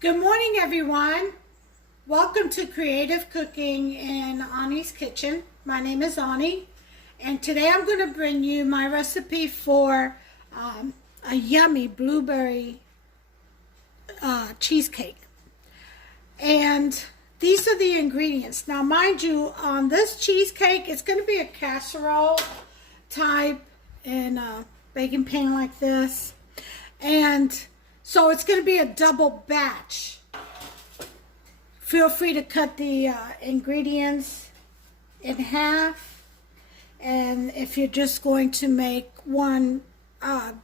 Good morning, everyone. Welcome to Creative Cooking in Ani's Kitchen. My name is Ani, and today I'm going to bring you my recipe for a yummy blueberry cheesecake. And these are the ingredients. Now, mind you, on this cheesecake, it's going to be a casserole type in a baking pan like this. And so it's going to be a double batch. Feel free to cut the ingredients in half. And if you're just going to make one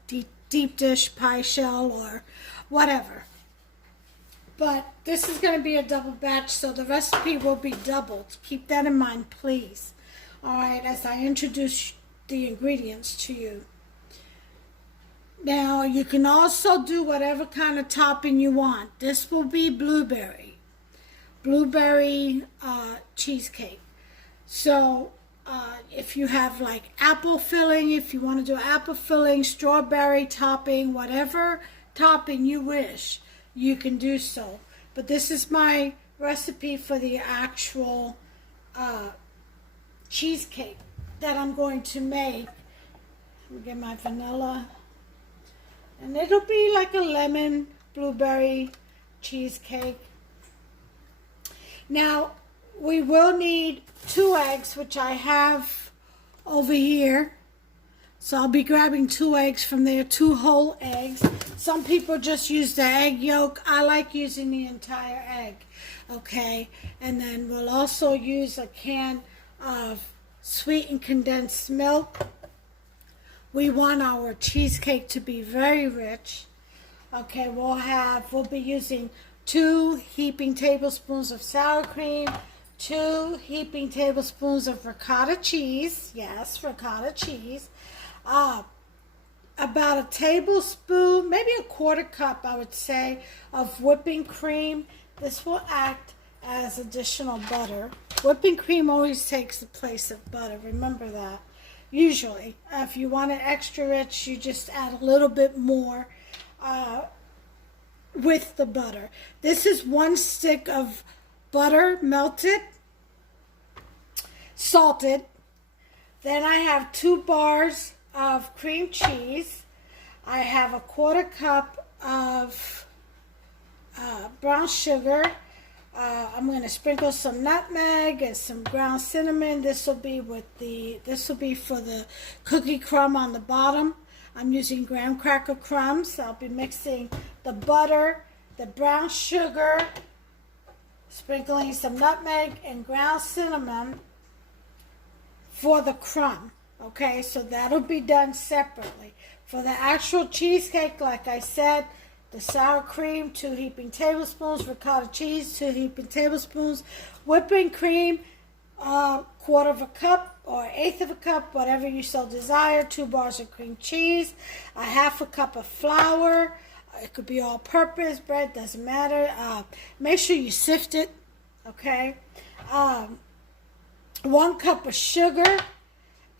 deep dish pie shell or whatever. But this is going to be a double batch, so the recipe will be doubled. Keep that in mind, please. All right, as I introduce the ingredients to you. Now, you can also do whatever kind of topping you want. This will be blueberry cheesecake. So, if you have like apple filling, if you want to do apple filling, strawberry topping, whatever topping you wish, you can do so. But this is my recipe for the actual cheesecake that I'm going to make. Let me get my vanilla. And it'll be like a lemon blueberry cheesecake. Now, we will need 2 eggs, which I have over here. So I'll be grabbing 2 eggs from there, 2 whole eggs. Some people just use the egg yolk. I like using the entire egg, okay? And then we'll also use a can of sweetened condensed milk. We want our cheesecake to be very rich. Okay, we'll be using 2 heaping tablespoons of sour cream, 2 heaping tablespoons of ricotta cheese. Yes, ricotta cheese. About a tablespoon, maybe a 1/4 cup, I would say, of whipping cream. This will act as additional butter. Whipping cream always takes the place of butter. Remember that. Usually, if you want it extra rich, you just add a little bit more with the butter. This is 1 stick of butter, melted, salted. Then I have 2 bars of cream cheese. I have a 1/4 cup of brown sugar. I'm going to sprinkle some nutmeg and some ground cinnamon. This will be for the cookie crumb on the bottom. I'm using graham cracker crumbs. I'll be mixing the butter, the brown sugar, sprinkling some nutmeg and ground cinnamon for the crumb. Okay, so that'll be done separately. For the actual cheesecake, like I said, the sour cream, 2 heaping tablespoons, ricotta cheese, 2 heaping tablespoons, whipping cream, 1/4 cup or 1/8 cup, whatever you so desire, 2 bars of cream cheese, a 1/2 cup of flour. It could be all-purpose bread, doesn't matter. Make sure you sift it, okay? 1 cup of sugar,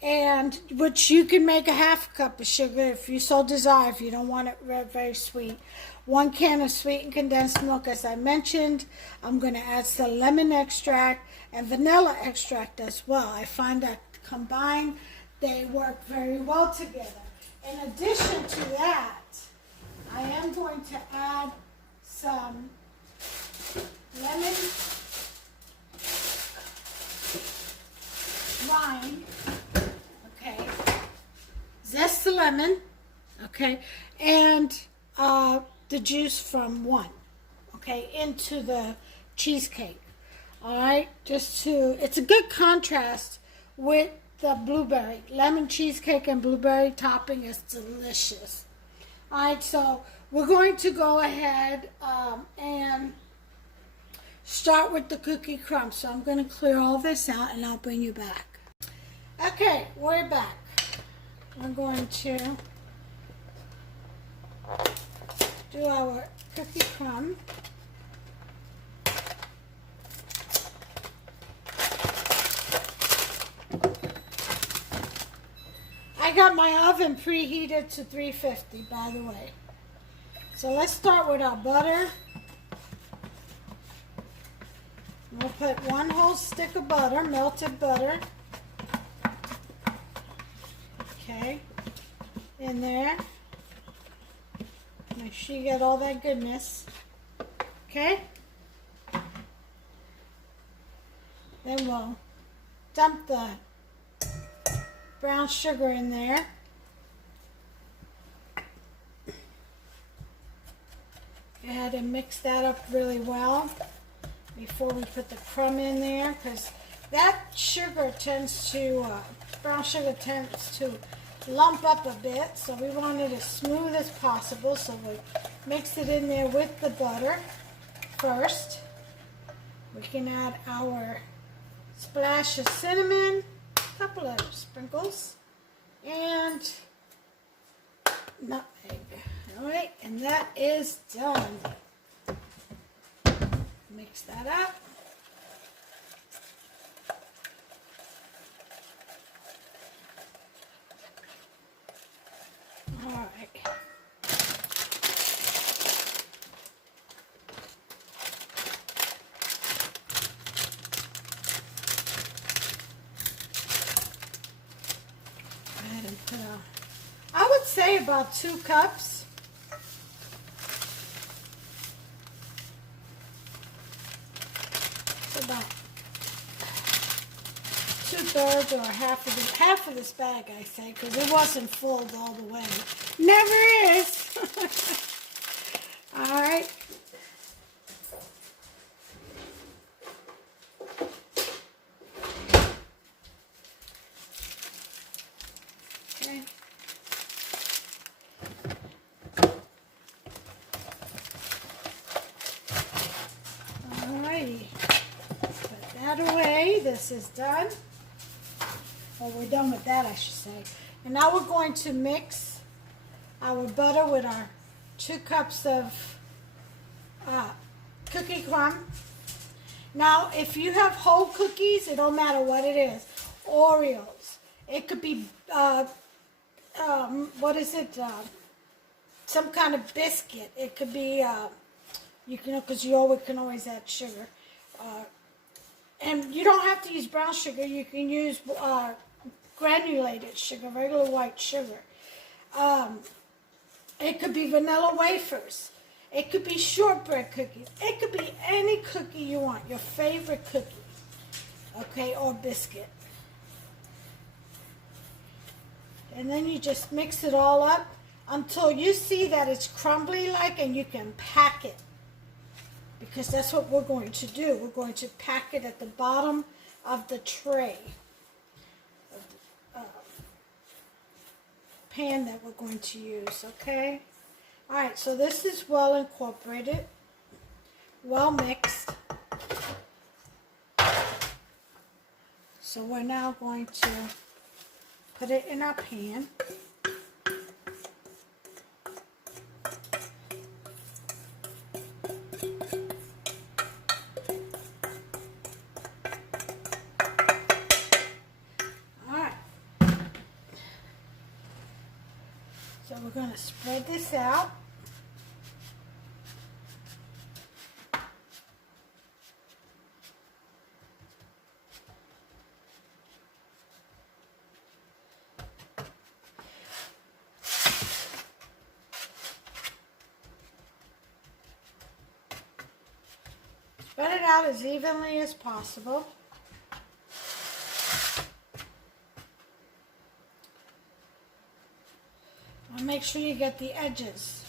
and which you can make a 1/2 cup of sugar if you so desire, if you don't want it very sweet. 1 can of sweetened condensed milk, as I mentioned. I'm going to add some lemon extract and vanilla extract as well. I find that combined, they work very well together. In addition to that, I am going to add some lemon rind. Okay, zest the lemon, okay, and the juice from 1, okay, into the cheesecake. All right, it's a good contrast with the blueberry. Lemon cheesecake and blueberry topping is delicious. All right, so we're going to go ahead and start with the cookie crumb. So I'm going to clear all this out and I'll bring you back. Okay, we're back. We're going to do our cookie crumb. I got my oven preheated to 350, by the way. So let's start with our butter. We'll put 1 whole stick of butter, melted butter. Okay, in there. Make sure you get all that goodness. Okay? Then we'll dump the brown sugar in there. Go ahead and mix that up really well before we put the crumb in there, because that sugar tends to, brown sugar tends to lump up a bit, so we want it as smooth as possible. So we mix it in there with the butter first. We can add our splash of cinnamon, a couple of sprinkles, and nutmeg. All right, and that is done. Mix that up. All right. Go ahead and put I would say about 2 cups. About 2/3 or half of this bag, I say, because it wasn't full all the way. Never is. All right. Okay. All righty. That away. This is done. Well, we're done with that, I should say. And now we're going to mix our butter with our 2 cups of cookie crumb. Now, if you have whole cookies, it don't matter what it is. Oreos. It could be, what is it? Some kind of biscuit. It could be, you can, because you can always add sugar. And you don't have to use brown sugar. You can use granulated sugar, regular white sugar. It could be vanilla wafers. It could be shortbread cookies. It could be any cookie you want, your favorite cookie, okay, or biscuit. And then you just mix it all up until you see that it's crumbly like, and you can pack it. Because that's what we're going to do. We're going to pack it at the bottom of the tray, of the pan that we're going to use, okay? All right, so this is well incorporated, well mixed. So we're now going to put it in our pan. So we're going to spread this out. Spread it out as evenly as possible. And make sure you get the edges.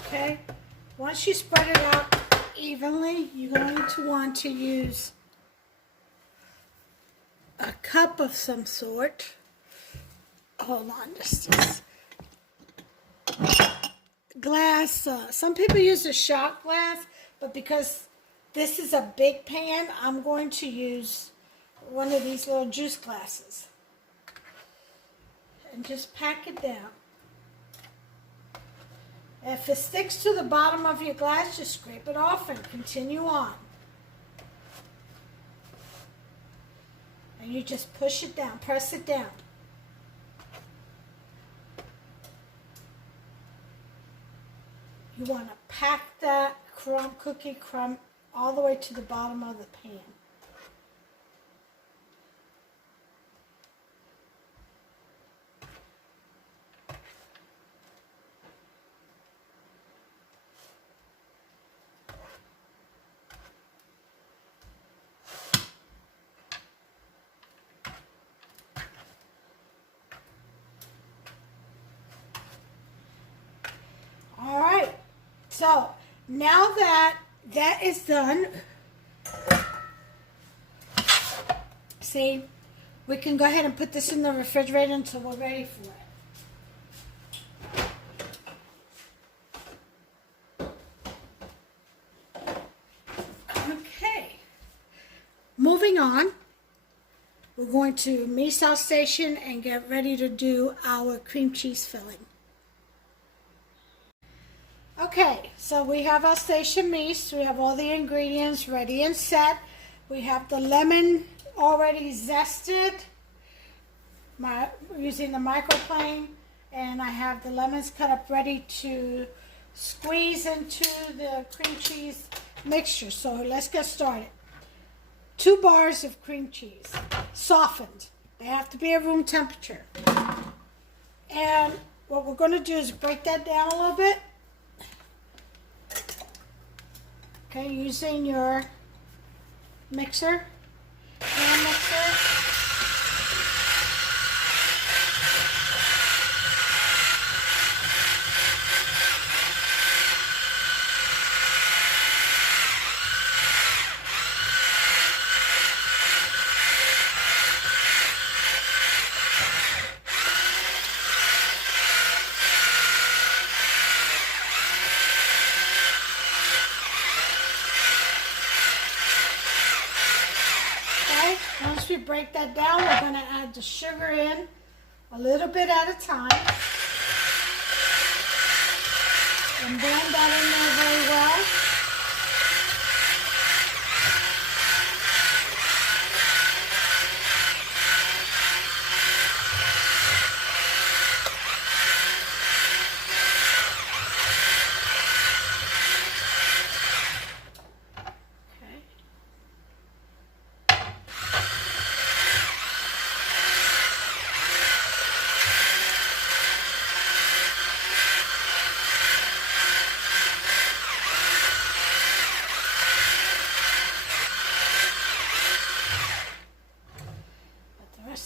Okay, once you spread it out evenly, you're going to want to use a cup of some sort. Hold on, just glass. Some people use a shot glass, but because this is a big pan, I'm going to use one of these little juice glasses. And just pack it down. If it sticks to the bottom of your glass, just scrape it off and continue on. And you just push it down, press it down. You want to pack that cookie crumb all the way to the bottom of the pan. All right, so now that that is done, see, we can go ahead and put this in the refrigerator until we're ready for it. Okay, moving on, we're going to meat sauce station and get ready to do our cream cheese filling. Okay, so we have our station meats. We have all the ingredients ready and set. We have the lemon already zested using the microplane, and I have the lemons cut up ready to squeeze into the cream cheese mixture. So let's get started. 2 bars of cream cheese, softened. They have to be at room temperature. And what we're going to do is break that down a little bit. Okay, using your mixer, hand mixer. Once we break that down, we're going to add the sugar in a little bit at a time and blend that in there very well.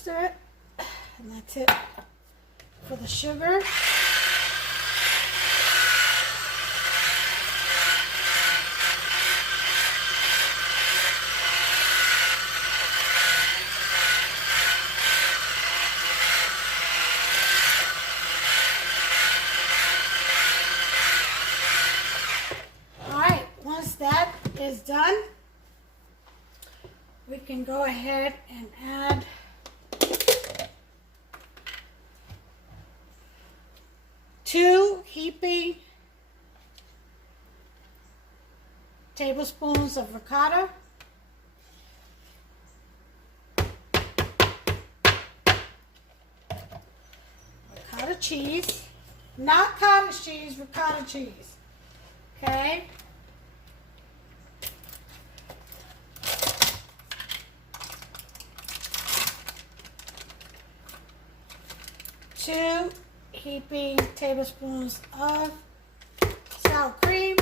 It, and that's it for the sugar. All right, once that is done, we can go ahead and add two heaping tablespoons of ricotta. Ricotta cheese, not cottage cheese, ricotta cheese. Okay. Two heaping tablespoons of sour cream.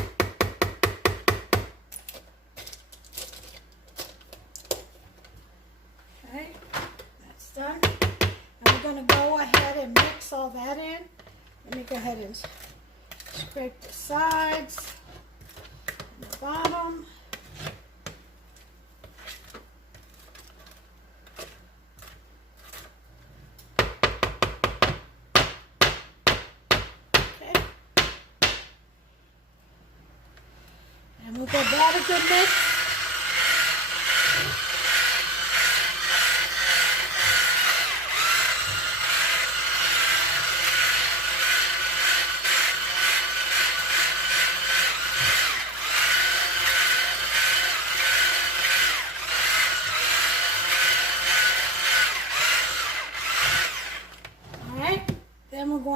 Okay, that's done. And we're going to go ahead and mix all that in. Let me go ahead and scrape the sides and the bottom. And we'll give that a good mix.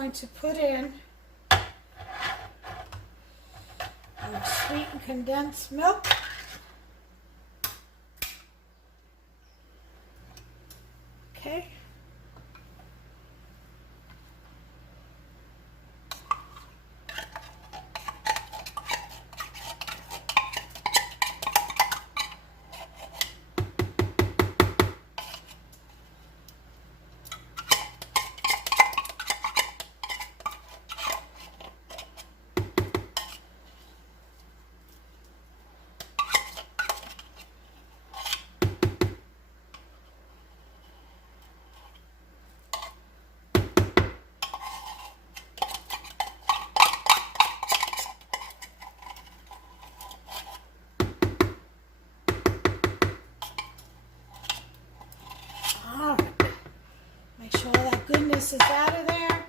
going to put in our sweetened condensed milk. Okay. Make sure all that goodness is out of there.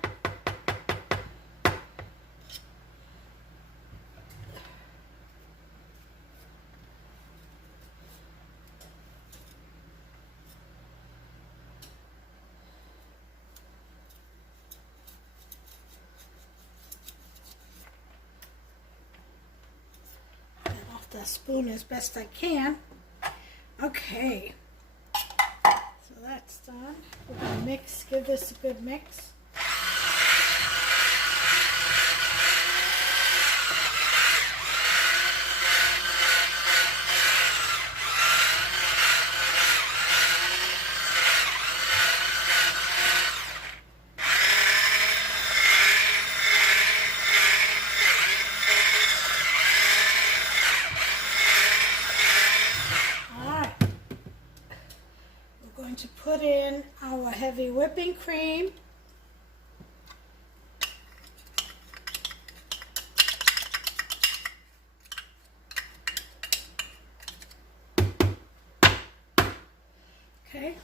Get off the spoon as best I can. Okay. So that's done. We're going to mix, give this a good mix. To put in our heavy whipping cream. Okay.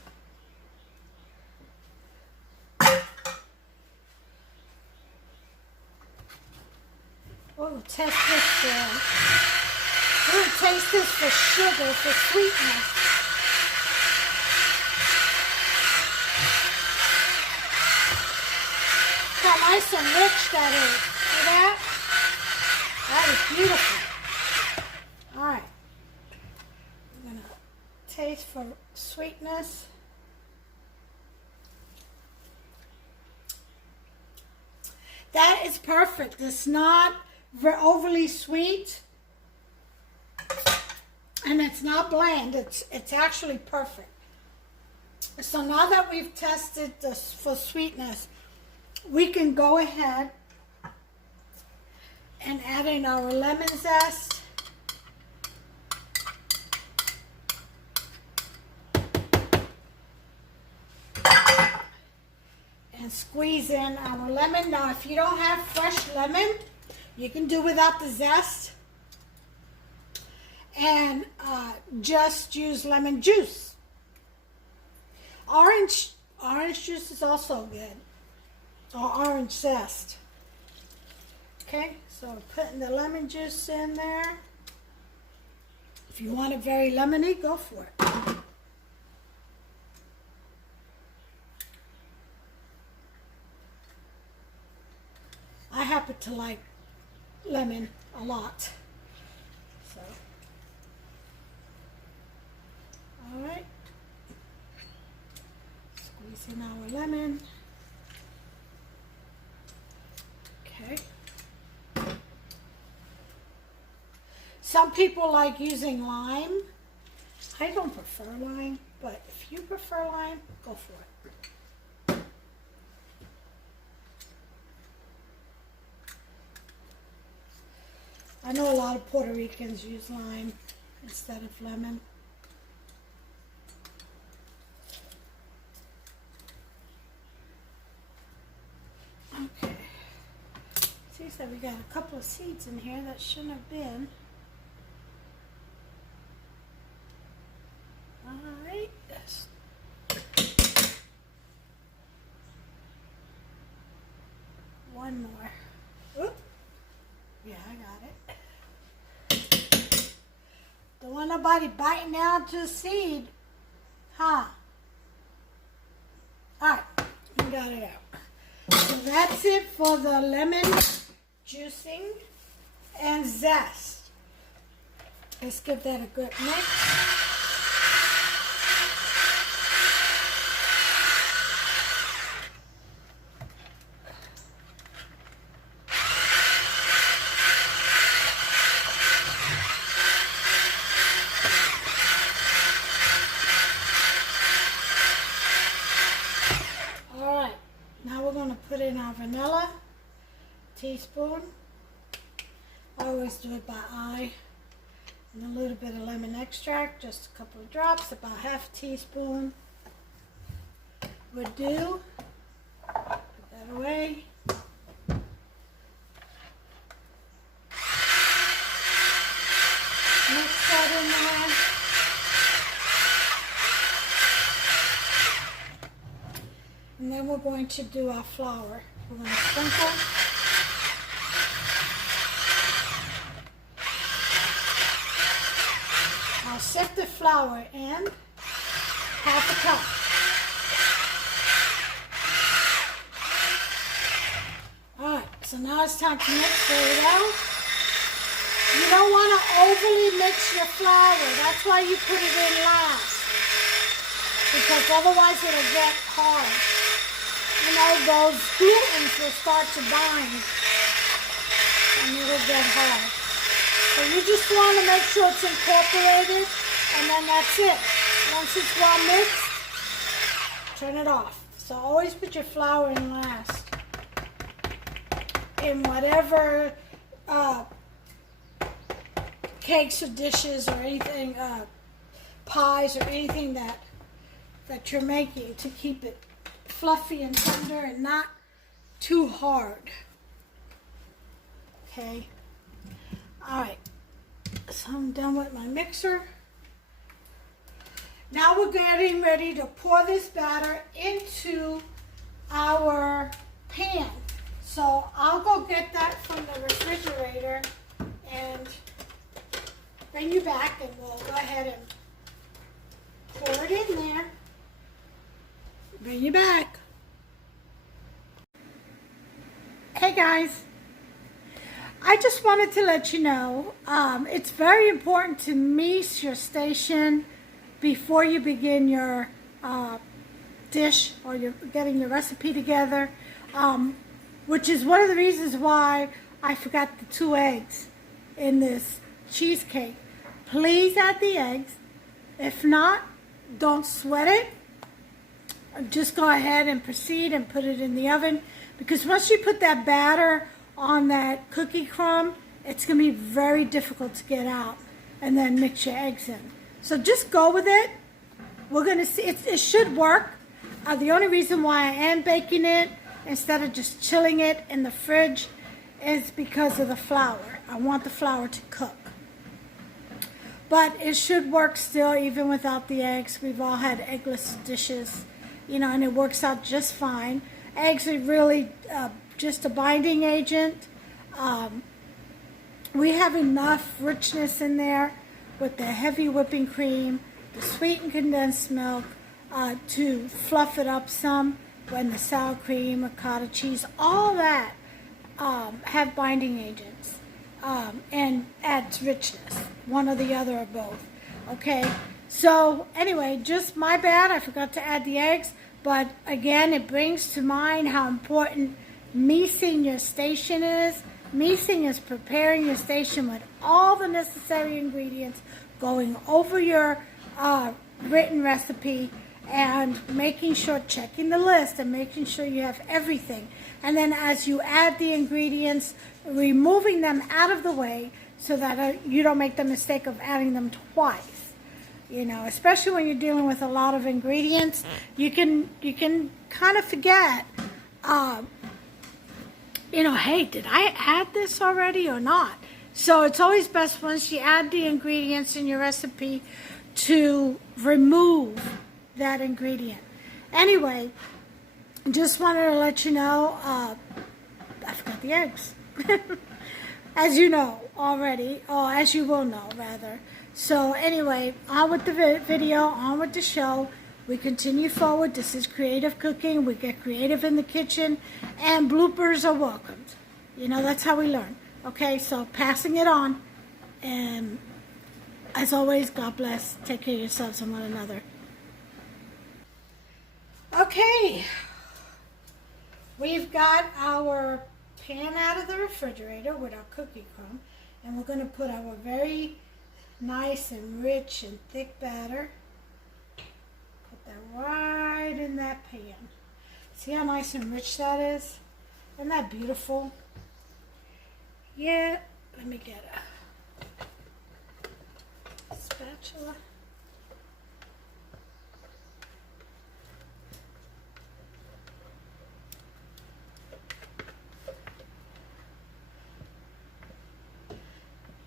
We'll test this. We'll taste this for sugar, for sweetness. How nice and rich that is. See that? That is beautiful. All right. I'm going to taste for sweetness. That is perfect. It's not overly sweet. And it's not bland. It's actually perfect. So now that we've tested this for sweetness, we can go ahead and add in our lemon zest. And squeeze in our lemon. Now, if you don't have fresh lemon, you can do without the zest. And just use lemon juice. Orange juice is also good. Or orange zest. Okay, so putting the lemon juice in there. If you want it very lemony, go for it. I happen to like lemon a lot. So, all right. Squeeze in our lemon. Okay. Some people like using lime. I don't prefer lime, but if you prefer lime, go for it. I know a lot of Puerto Ricans use lime instead of lemon. Okay. See, so we got a couple of seeds in here that shouldn't have been. All right. Yes. One more. Oop. Yeah, I got it. Don't want nobody biting out the seed. Huh? All right. We got it out. So that's it for the lemon juicing and zest. Let's give that a good mix. Put in our vanilla, teaspoon. I always do it by eye. And a little bit of lemon extract, just a couple of drops, about half a teaspoon would do. Put that away. Mix that in there. And then we're going to do our flour. We're going to sprinkle. I'll sift the flour in half a cup. Alright, so now it's time to mix it out. You don't want to overly mix your flour. That's why you put it in last. Because otherwise it'll get hard. You know, those glutens will start to bind and it'll get hard. So you just want to make sure it's incorporated, and then that's it. Once it's well mixed, turn it off. So always put your flour in last. In whatever cakes or dishes or anything, pies or anything that you're making, to keep it fluffy and tender and not too hard. Okay. Alright. So I'm done with my mixer. Now we're getting ready to pour this batter into our pan. So I'll go get that from the refrigerator and bring you back, and we'll go ahead and pour it in there. Bring you back. Hey guys, I just wanted to let you know it's very important to meet your station before you begin your dish, or you're getting your recipe together, which is one of the reasons why I forgot the 2 eggs in this cheesecake. Please add the eggs. If not, don't sweat it. Just go ahead and proceed and put it in the oven, because once you put that batter on that cookie crumb, it's going to be very difficult to get out and then mix your eggs in. So just go with it. We're going to see. It should work. The only reason why I am baking it instead of just chilling it in the fridge is because of the flour. I want the flour to cook. But it should work still even without the eggs. We've all had eggless dishes, you know, and it works out just fine. Eggs are really just a binding agent. We have enough richness in there with the heavy whipping cream, the sweetened condensed milk, to fluff it up some, when the sour cream, ricotta cheese, all that have binding agents and adds richness, one or the other or both. Okay, so anyway, just my bad, I forgot to add the eggs, but again, it brings to mind how important meeting your station is. Meeting is preparing your station with all the necessary ingredients, going over your written recipe, and making sure, checking the list and making sure you have everything. And then as you add the ingredients, removing them out of the way so that you don't make the mistake of adding them twice. You know, especially when you're dealing with a lot of ingredients, you can kind of forget, you know, hey, did I add this already or not? So it's always best once you add the ingredients in your recipe to remove that ingredient. Anyway, just wanted to let you know, I forgot the eggs. As you know already, or as you will know rather. So anyway, on with the video, on with the show. We continue forward. This is creative cooking. We get creative in the kitchen, and bloopers are welcomed. You know, that's how we learn. Okay, so passing it on, and as always, God bless. Take care of yourselves and one another. Okay, we've got our pan out of the refrigerator with our cookie crumb, and we're going to put our very nice and rich and thick batter. Put that right in that pan. See how nice and rich that is? Isn't that beautiful? Yeah, let me get a spatula.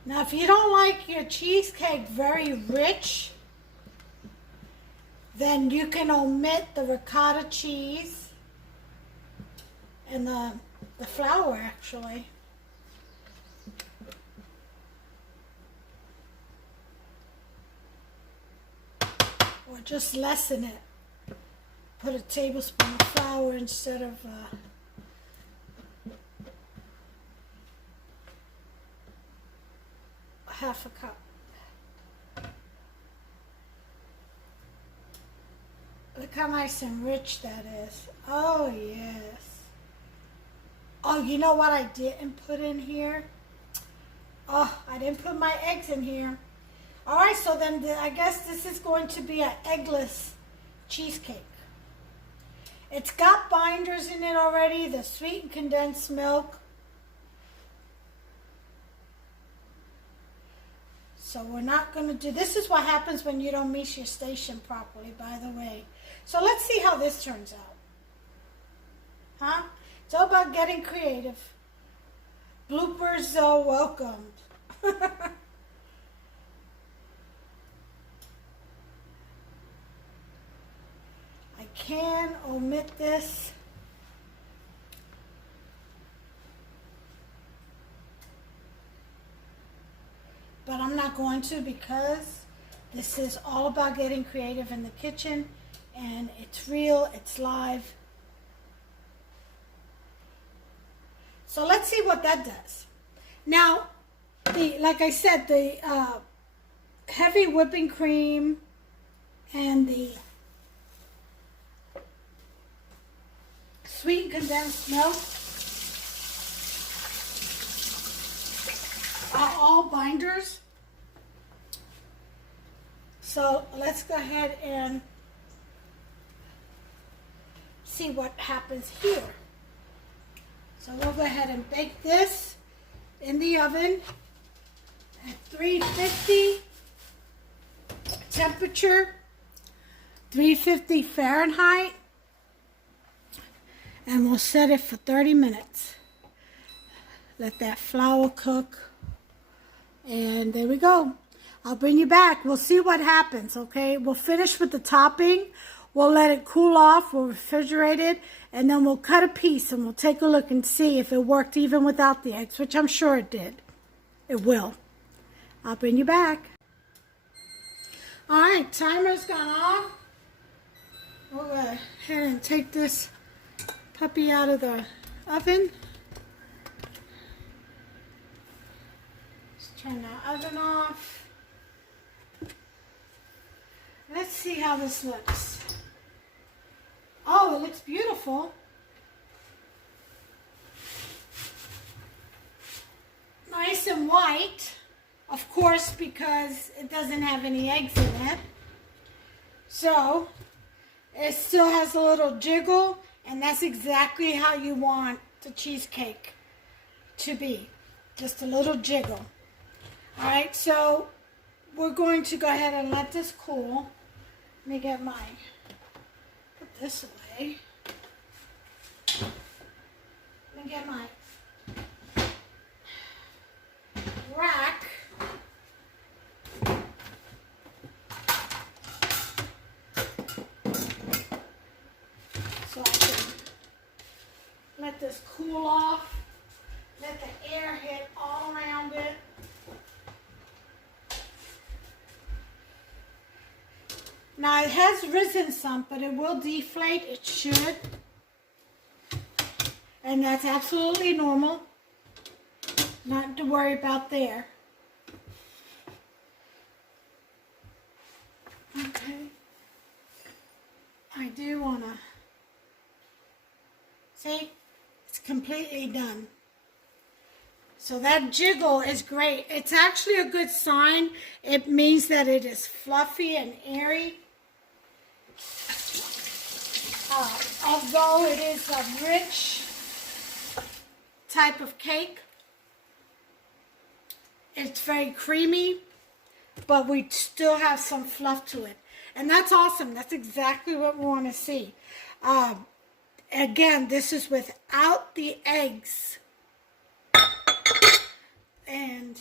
Now, if you don't like your cheesecake very rich, then you can omit the ricotta cheese and the flour, actually. Or just lessen it. Put a tablespoon of flour instead of half a cup. Look how nice and rich that is. Oh, yes. Oh, you know what I didn't put in here? Oh, I didn't put my eggs in here. All right, so then I guess this is going to be an eggless cheesecake. It's got binders in it already, the sweetened condensed milk. So we're not going to do, this is what happens when you don't mix your station properly, by the way. So let's see how this turns out. Huh? It's all about getting creative. Bloopers are welcomed. I can omit this. But I'm not going to, because this is all about getting creative in the kitchen, and it's real, it's live. So let's see what that does. Now, like I said, the heavy whipping cream and the sweet condensed milk are all binders. So let's go ahead and see what happens here. So we'll go ahead and bake this in the oven at 350 temperature, 350 Fahrenheit, and we'll set it for 30 minutes. Let that flour cook. And there we go. I'll bring you back. We'll see what happens, okay? We'll finish with the topping. We'll let it cool off. We'll refrigerate it. And then we'll cut a piece and we'll take a look and see if it worked even without the eggs, which I'm sure it did. It will. I'll bring you back. All right, timer's gone off. We'll go ahead and take this puppy out of the oven. Turn the oven off. Let's see how this looks. Oh, it looks beautiful. Nice and white, of course, because it doesn't have any eggs in it. So, it still has a little jiggle, and that's exactly how you want the cheesecake to be. Just a little jiggle. Alright, so we're going to go ahead and let this cool. Let me get mine. Put this away. Let me get my rack. So I can let this cool off. Let the air hit all around it. Now it has risen some, but it will deflate. It should. And that's absolutely normal. Nothing to worry about there. Okay. I do want to... See? It's completely done. So that jiggle is great. It's actually a good sign. It means that it is fluffy and airy. Although it is a rich type of cake, it's very creamy, but we still have some fluff to it. And that's awesome. That's exactly what we want to see. Again, this is without the eggs. And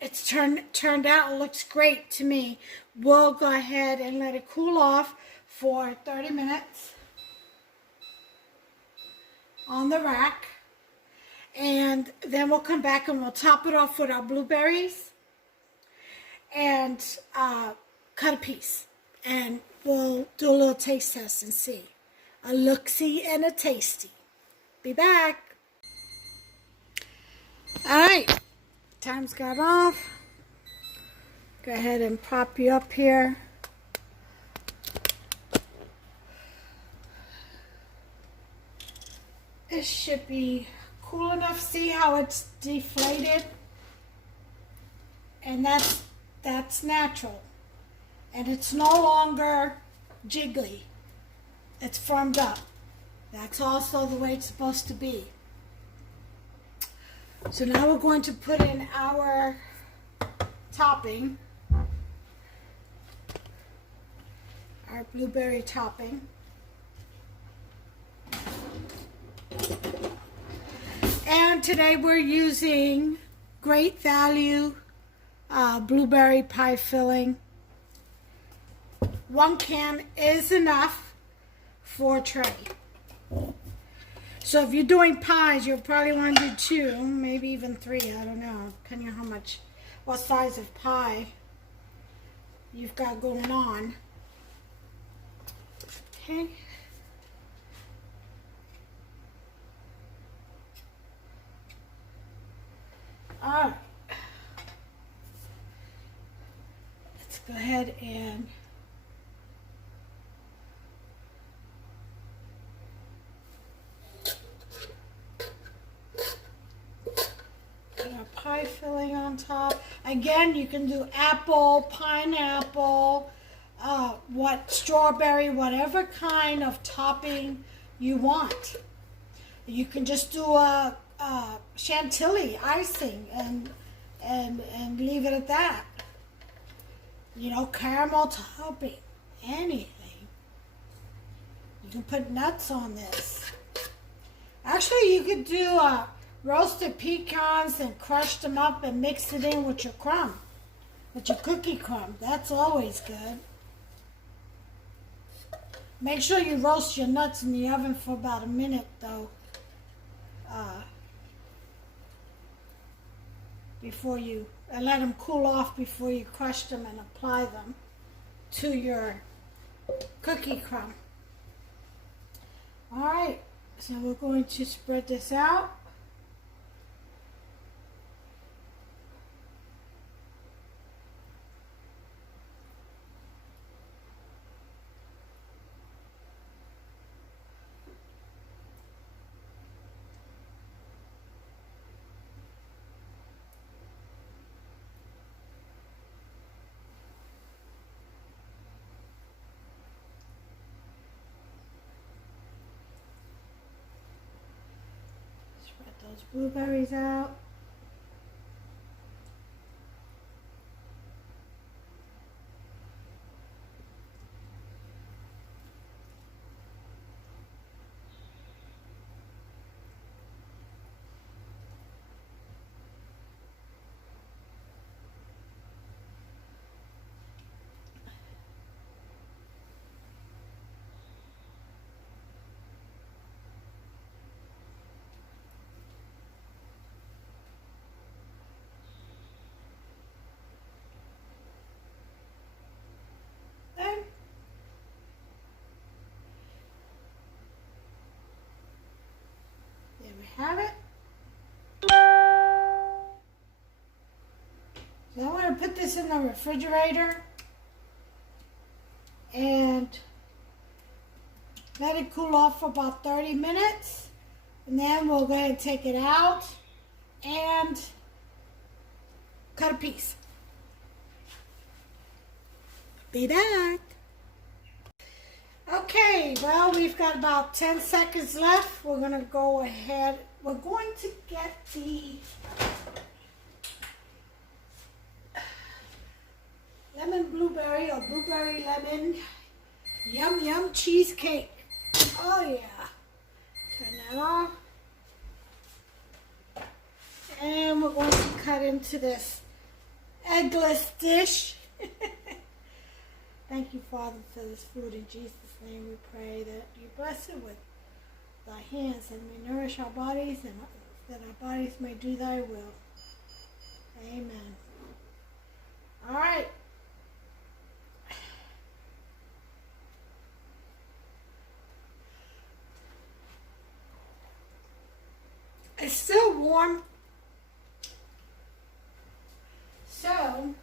it's turned out, it looks great to me. We'll go ahead and let it cool off for 30 minutes on the rack. And then we'll come back and we'll top it off with our blueberries and cut a piece. And we'll do a little taste test and see. A look-see and a tasty. Be back. Alright, time's got off. Go ahead and prop you up here. It should be cool enough. See how it's deflated? And that's natural. And it's no longer jiggly. It's firmed up. That's also the way it's supposed to be. So now we're going to put in our topping, our blueberry topping. And today we're using Great Value blueberry pie filling. 1 can is enough for a tray. So if you're doing pies, you'll probably want to do 2, maybe even 3, I don't know, depending on what size of pie you've got going on. Okay. All right. Let's go ahead and pie filling on top. Again, you can do apple, pineapple, strawberry, whatever kind of topping you want. You can just do a chantilly icing and leave it at that. You know, caramel topping, anything. You can put nuts on this. Actually, you could do roasted pecans and crush them up and mix it in with your crumb, with your cookie crumb. That's always good. Make sure you roast your nuts in the oven for about a minute, though, and let them cool off before you crush them and apply them to your cookie crumb. All right, so we're going to spread this out. Spread those blueberries out. I'm going to put this in the refrigerator and let it cool off for about 30 minutes. And then we'll go ahead and take it out and cut a piece. Be back. Okay, well, we've got about 10 seconds left. We're going to go ahead. We're going to get the lemon blueberry or blueberry lemon yum yum cheesecake. Oh yeah. Turn that off. And we're going to cut into this eggless dish. Thank you, Father, for this food. In Jesus' name we pray that you bless it with thy hands and may nourish our bodies and that our bodies may do thy will. Amen. All right. It's still warm. So,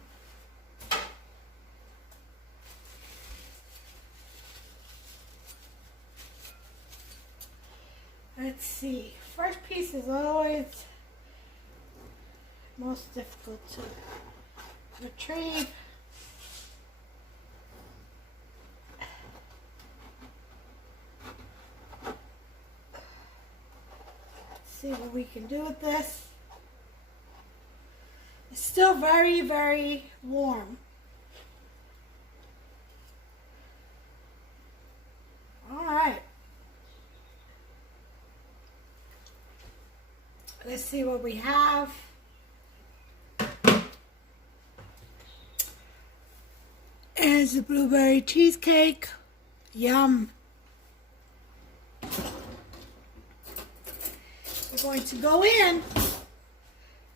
let's see. First piece is always most difficult to retrieve. Let's see what we can do with this. It's still very, very warm. All right. Let's see what we have. There's the blueberry cheesecake. Yum. We're going to go in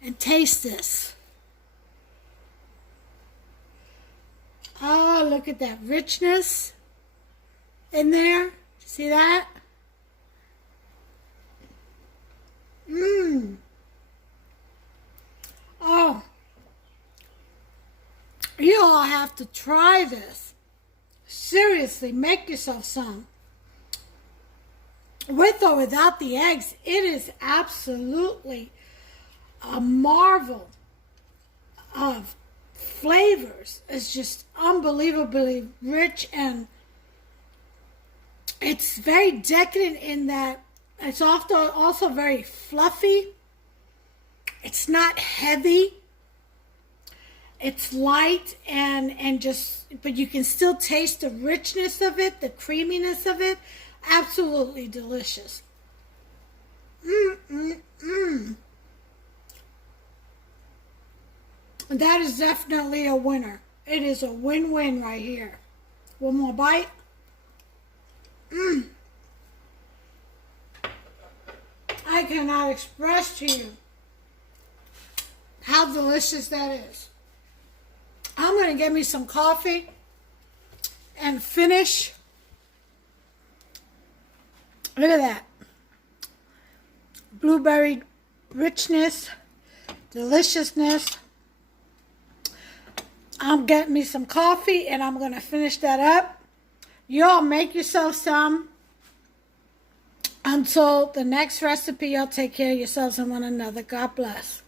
and taste this. Oh, look at that richness in there. See that? Mmm. Oh. You all have to try this. Seriously, make yourself some. With or without the eggs, it is absolutely a marvel of flavors. It's just unbelievably rich, and it's very decadent in that it's also very fluffy. It's not heavy. It's light and just, but you can still taste the richness of it, the creaminess of it. Absolutely delicious. That is definitely a winner. It is a win-win right here. One more bite. I cannot express to you how delicious that is. I'm going to get me some coffee and finish. Look at that. Blueberry richness, deliciousness. I'm getting me some coffee and I'm going to finish that up. Y'all make yourself some. Until the next recipe, y'all take care of yourselves and one another. God bless.